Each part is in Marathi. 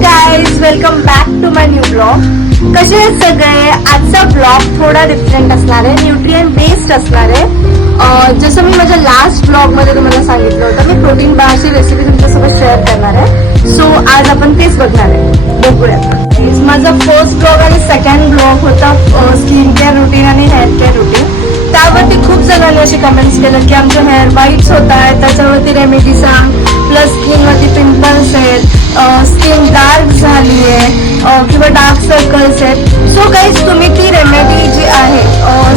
Guys, welcome back to my new blog. कसे आहेत सगळे? आजचा ब्लॉग थोडा डिफरंट असणार आहे, न्यूट्रिएंट बेस्ड असणार आहे. जसं मी माझ्या लास्ट ब्लॉग मध्ये तुम्हाला सांगितलं होतं, मी प्रोटीन बारची रेसिपी तुमच्यासोबत शेअर करणार आहे. सो आज आपण तेच बघणार आहे. बघूया. माझा फर्स्ट ब्लॉग आणि सेकंड ब्लॉग होता स्किन केअर रुटीन आणि हेअर केअर रुटीन. त्यावरती खूप जणांनी असे कमेंट्स केले की आमचे हेअर वाईट्स होत आहेत, त्याच्यावरती रेमेडी सांग. प्लस स्किनवरती पिंपल्स आहेत, स्किन डार्क झाली आहे किंवा डार्क सर्कल्स आहेत. सो गाईज, तुम्ही ती रेमेडी जी आहे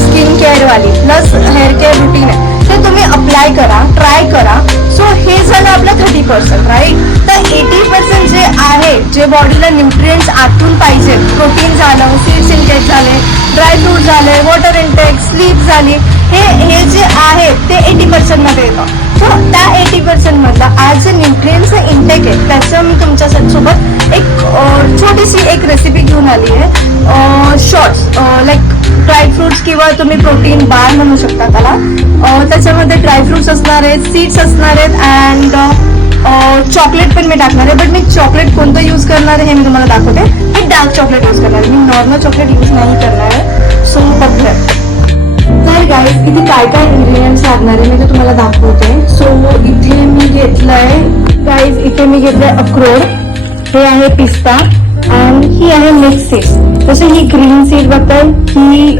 स्किन केअरवाली प्लस हेअर केअर रुटीन आहे ते तुम्ही अप्लाय करा, ट्राय करा. सो हे झालं आपलं 30%, राईट. तर 80% जे आहे, जे बॉडीला न्यूट्रिएंट्स आतून पाहिजे, प्रोटीन झालं, सीड्स इनटेक झाले, ड्रायफ्रूट झाले, वॉटर इनटेक, स्लीप झाली, हे जे आहे ते 80% मध्ये येतं. सो त्या 80% मधला आज जे न्यूट्रिएंट्सचं इनटेक आहे त्याचं मी तुमच्यासोबत एक छोटीशी एक रेसिपी घेऊन आली आहे. शॉर्ट्स लाईक ड्रायफ्रुट्स किंवा तुम्ही प्रोटीन बार म्हणू शकता त्याला. त्याच्यामध्ये ड्रायफ्रुट्स असणार आहेत, सीड्स असणार आहेत अँड चॉकलेट पण मी टाकणार आहे. बट मी चॉकलेट कोणतं यूज करणार आहे हे मी तुम्हाला दाखवते. मी डार्क चॉकलेट यूज करणार आहे, मी नॉर्मल चॉकलेट यूज नाही करणार आहे. सो बघूया. तर गाईज, इथे काय काय इन्ग्रेडियंट्स लागणार आहे मी ते तुम्हाला दाखवते. सो इथे मी घेतलंय गाईज, इथे मी घेतलंय अक्रोड, हे आहे पिस्ता अँड ही आहे मिक्स सीड्स. जसे ही ग्रीन सीड बघताय, ही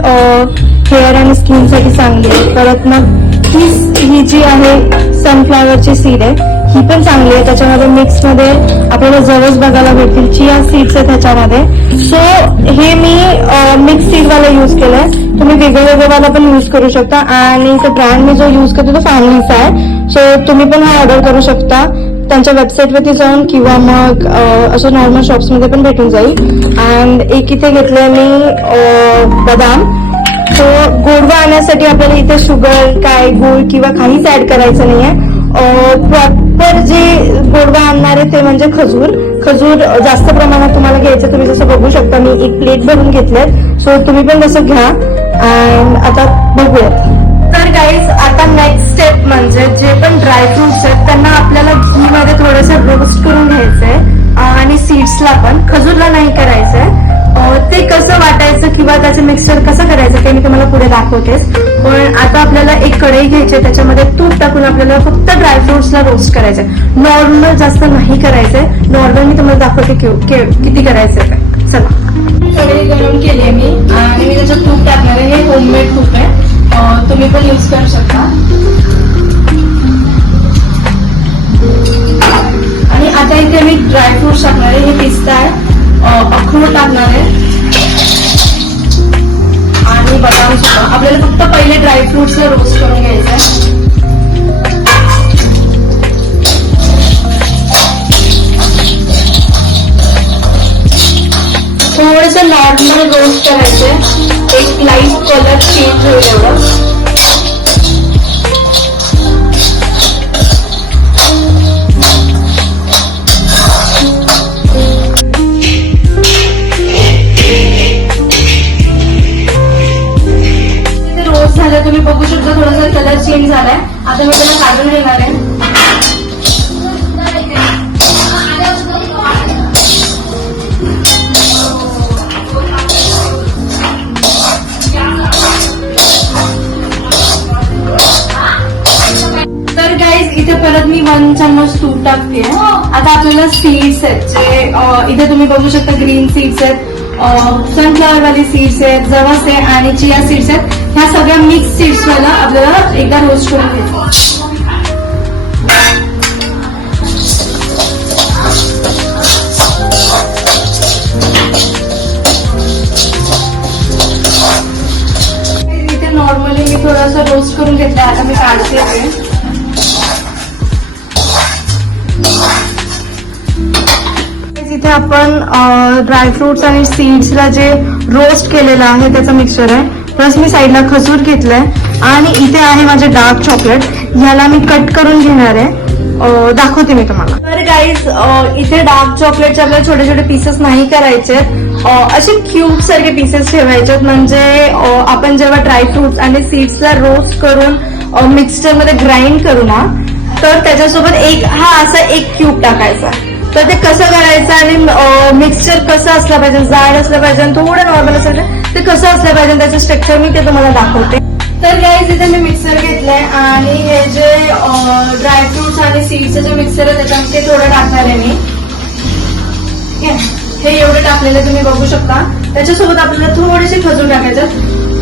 हेअर आणि स्किनसाठी चांगली आहे. परत मग ही जी आहे सनफ्लावरची सीड आहे, ही पण चांगली आहे. त्याच्यामध्ये मिक्स मध्ये आपल्याला जवळ बघायला भेटतील चिया सीड्स आहे त्याच्यामध्ये. सो हे मी मिक्स सीडवाला यूज केलंय. तुम्ही वेगवेगळेवाला पण यूज करू शकता आणि तो ब्रँड मी जो यूज करतो तो फॅमिलीचा आहे. सो तुम्ही पण हा ऑर्डर करू शकता त्यांच्या वेबसाईटवरती जाऊन किंवा मग असं नॉर्मल शॉप्समध्ये पण भेटून जाईल. अँड एक इथे घेतलंय मी बदाम. सो गोडवा आणण्यासाठी आपल्याला इथे शुगर काय गुळ किंवा काहीच ऍड करायचं नाहीये. प्रॉपर जे गोडवा आणणार आहे ते म्हणजे खजूर जास्त प्रमाणात तुम्हाला घ्यायचं. तुम्ही जसं बघू शकता मी एक प्लेट भरून घेतलेत. सो तुम्ही पण तसं घ्या. अँड आता बघूयात. तर गाईज, आता नेक्स्ट स्टेप म्हणजे जे पण ड्रायफ्रुट्स आहेत त्यांना आपल्याला घी मध्ये थोडंसं रोस्ट करून घ्यायचंय आणि सीड्सला पण, खजूरला नाही करायचंय. ते कसं वाटायचं किंवा त्याचं मिक्सर कसं करायचं ते मी तुम्हाला पुढे दाखवतेच. पण आता आपल्याला एक कढई घ्यायची, त्याच्यामध्ये तूप टाकून आपल्याला फक्त ड्रायफ्रुट्सला रोस्ट करायचंय. नॉर्मल जास्त नाही करायचंय. नॉर्मल मी तुम्हाला दाखवते किती करायचंय काय. चला, कढई गरम केली आहे मी आणि मी त्याच्यात तूप टाकणार आहे. हे होममेड तूप आहे, तुम्ही पण यूज करू शकता. आणि आता इथे मी ड्रायफ्रुट्स टाकणार आहे. हे पिस्ता आहे, अक्रोड टाकणार आहे आणि बदाम सुद्धा. आपल्याला फक्त पहिले ड्रायफ्रुट्सला रोस्ट करून घ्यायचं आहे. थोडंसं नॉर्मल रोस्ट करायचंय, एक लाईट कलर चेंज होईल एवढं. तुम्ही बघू शकता थोडासा कलर चेंज झालाय. आता मी त्याला काढून घेणार आहे. तर गाईज, इथे परत मी 1 चम्मच तूप टाकते. आता आपल्याला सीड्स आहेत जे इथे तुम्ही बघू शकता, ग्रीन सीड्स आहेत, सनफ्लॉवर वाली सीड्स आहेत, जवस आहे आणि चिया सीड्स आहेत. ह्या सगळ्या मिक्स सीड्स वाला आपल्याला एकदा रोस्ट करून घ्यायचं. इथे नॉर्मली मी थोडासा रोस्ट करून घेतला. आता मी काढते. इथे आपण ड्रायफ्रुट्स आणि सीड्सला जे रोस्ट केलेलं आहे त्याचं मिक्सचर आहे. प्लस मी साईडला खजूर घेतलाय आणि इथे आहे माझे डार्क चॉकलेट. ह्याला मी कट करून घेणार आहे, दाखवते मी तुम्हाला. तर गाईज, इथे डार्क चॉकलेटचे आपल्याला छोटे छोटे पीसेस नाही करायचे, असे क्यूब सारखे पीसेस ठेवायचे. म्हणजे आपण जेव्हा ड्रायफ्रुट्स आणि सीड्सला रोस्ट करून मिक्सचर मध्ये ग्राइंड करू ना, तर त्याच्यासोबत एक असा एक क्यूब टाकायचा. तर ते कसं करायचं आणि मिक्सचर कसं असलं पाहिजे, जाड असलं पाहिजे आणि थोडं नॉर्मल असलं पाहिजे, ते कसं असलं पाहिजे त्याचं स्ट्रक्चर मी ते तुम्हाला दाखवते. तर गाईज इथे मी मिक्सर घेतलंय आणि हे जे ड्रायफ्रुट्स आणि सीड्सचं जे मिक्सर आहे त्याच्यामध्ये थोडं टाकणार आहे मी. हे एवढं टाकलेलं तुम्ही बघू शकता. त्याच्यासोबत आपल्याला थोडेसे खजूर टाकायचं.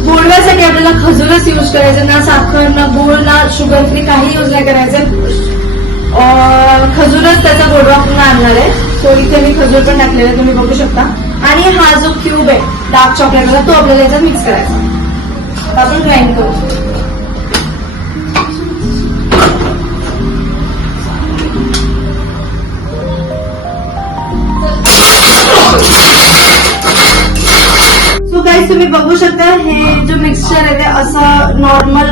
गोडव्यासाठी आपल्याला खजूरच यूज करायचं, ना साखर ना गूळ ना शुगर फ्री काही यूज नाही करायचं. खजूरच त्याचा गोडवा पुन्हा आणणार आहे. सो इथे मी खजूर पण टाकलेला तुम्ही बघू शकता. आणि हा जो क्यूब आहे डार्क चॉकलेटचा तो आपल्याला याच्यात मिक्स करायचा. आपण ग्राइंड करू. सो गाईज तुम्ही बघू शकता हे जो मिक्सचर आहे ते असं नॉर्मल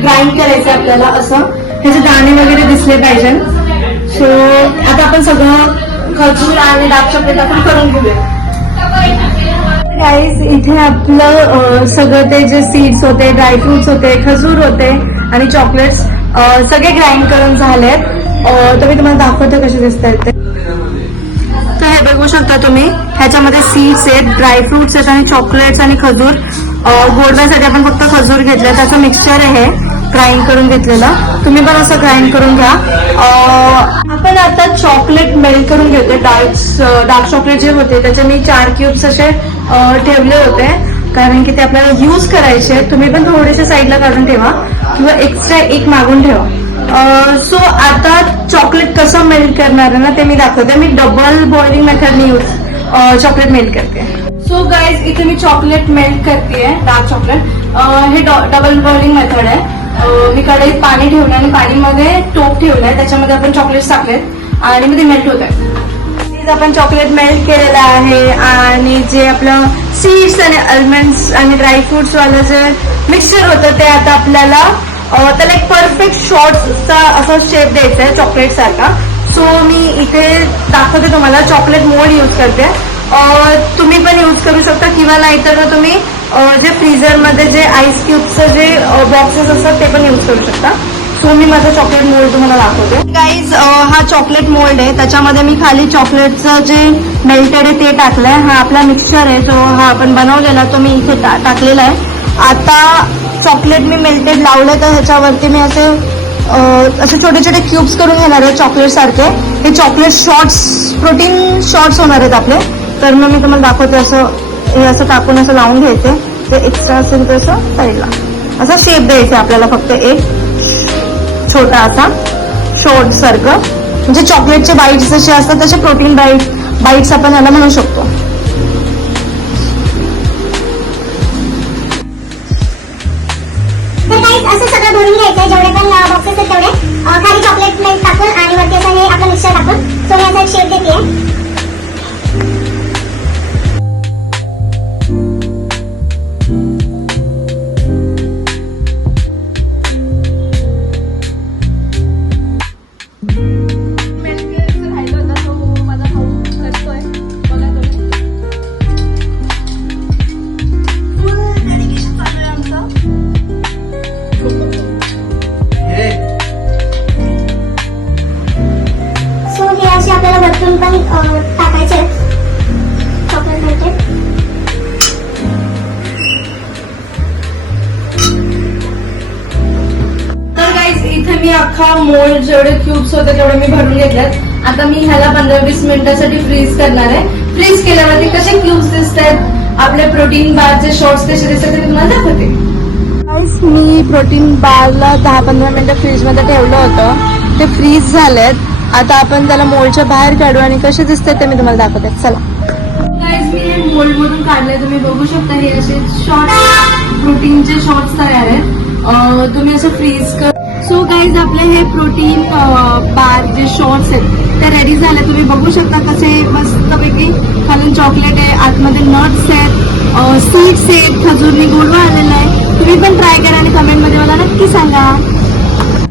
ग्राइंड करायचं आपल्याला. असं ह्याचे दाणे वगैरे दिसले पाहिजे. सो आता आपण सगळं खजूर आणि डार्क चॉकलेट आपण करून घेऊया. गाईज इथे आपलं सगळं ते जे सीड्स होते, ड्रायफ्रुट्स होते, खजूर होते आणि चॉकलेट्स सगळे ग्राइंड करून झालेत. तर मी तुम्हाला दाखवते कसे दिसत आहेत ते. तर हे बघू शकता तुम्ही, ह्याच्यामध्ये सीड्स आहेत, ड्रायफ्रुट्स आहेत आणि चॉकलेट्स आणि खजूर. गोडव्यासाठी आपण फक्त खजूर घेतलं, त्याचं मिक्सचर आहे ग्राइंड करून घेतलेलं. तुम्ही पण असं ग्राइंड करून घ्या. आपण आता चॉकलेट मेल्ट करून घेतोय. डार्क चॉकलेट जे होते त्याचे मी 4 क्यूब्स असे ठेवले होते, कारण की ते आपल्याला यूज करायचे. तुम्ही पण थोडेसे साईडला काढून ठेवा किंवा एक्स्ट्रा एक मागून ठेवा. सो आता चॉकलेट कसं मेल्ट करणार आहे ना ते मी दाखवते. मी डबल बॉइलिंग मेथडने यूज चॉकलेट मेल्ट करते. सो गाईज इथे मी चॉकलेट मेल्ट करते, डार्क चॉकलेट. हे डबल बॉइलिंग मेथड आहे. मी कढईत पाणी ठेवलं आणि पाणीमध्ये टोप ठेवलाय, त्याच्यामध्ये आपण चॉकलेट टाकलेत आणि मग ते मेल्ट होत आहे. आपण चॉकलेट मेल्ट केलेलं आहे आणि जे आपलं सीड्स आणि आल्मंड्स आणि ड्रायफ्रुट्स वालं जे मिक्सचर होतं ते आता आपल्याला त्याला एक परफेक्ट शॉर्ट्सचा असा शेप द्यायचा आहे चॉकलेट सारखा. सो मी इथे दाखवते तुम्हाला. चॉकलेट मोल्ड यूज करते. तुम्ही पण यूज करू शकता किंवा नाहीतर तुम्ही जे फ्रीझरमध्ये जे आईस क्यूबचं जे बॉक्सेस असतात ते पण यूज करू शकता. सो मी माझा चॉकलेट मोल्ड तुम्हाला दाखवते. गाईज हा चॉकलेट मोल्ड आहे, त्याच्यामध्ये मी खाली चॉकलेटचं जे मेल्टेड आहे ते टाकलंय. हा आपला मिक्सचर आहे जो हा आपण बनवलेला तो मी इथे टाकलेला आहे. आता चॉकलेट मी मेल्टेड लावलं तर ह्याच्यावरती मी असे छोटे छोटे क्यूब्स करून घेणार आहे चॉकलेट सारखे. हे चॉकलेट शॉर्ट्स, प्रोटीन शॉर्ट्स होणार आहेत आपले. तर मग मी तुम्हाला दाखवते. असं हे असं टाकून असं लावून घ्यायचे. ते एक्स्ट्रा असेल तर असं साईडला असा शेप द्यायचा आपल्याला. फक्त एक छोटा असा शॉर्ट सारखं, म्हणजे चॉकलेटचे बाईट्स जसे असतात तसे प्रोटीन बाईट्स आपण याला म्हणू शकतो. असं सगळं भरून घ्यायचं. जेवढे पण बॉक्सेस आहेत तेवढे खाली चॉकलेट मेल्ट टाकून आणि वरती असं हे आपलं मिक्सचर टाकून सो मी असा शेप देते. आपल्याला वरतून पण टाकायचे चॉकलेट मेल्टेड. तर गाईज इथे मी अख्खा मोल्ड जेवढे क्यूब्स होते तेवढे मी भरून घेतलेत. आता मी ह्याला 15-20 मिनिटासाठी फ्रीज करणार आहे. फ्रीज केल्यावरती कसे क्यूब्स दिसत आहेत, आपले प्रोटीन बार जे शॉर्ट्स कसे दिसतात ते तुम्हाला दाखवते. मी प्रोटीन बारला 10-15 मिनिटं फ्रीजमध्ये ठेवलं होतं, ते फ्रीज झालेत. आता आपण त्याला मोल्डच्या बाहेर काढू आणि कसे दिसतात ते मी तुम्हाला दाखवते. चला गाईज मी हे मोल्ड मधून काढले. तुम्ही बघू शकता हे असे शॉर्ट्स, प्रोटीनचे शॉर्ट्स तयार आहेत. तुम्ही असं फ्रीज कर. सो गाईज आपले हे प्रोटीन बार जे शॉर्ट्स आहेत ते रेडी झाले. तुम्ही बघू शकता कसे मस्तपैकी खालून चॉकलेट आहे, आतमध्ये नट्स आहेत, सीड्स आहेत, खजूरनी गोडवा आलेला आहे. तुम्ही पण ट्राय करा आणि कमेंटमध्ये मला नक्की सांगा.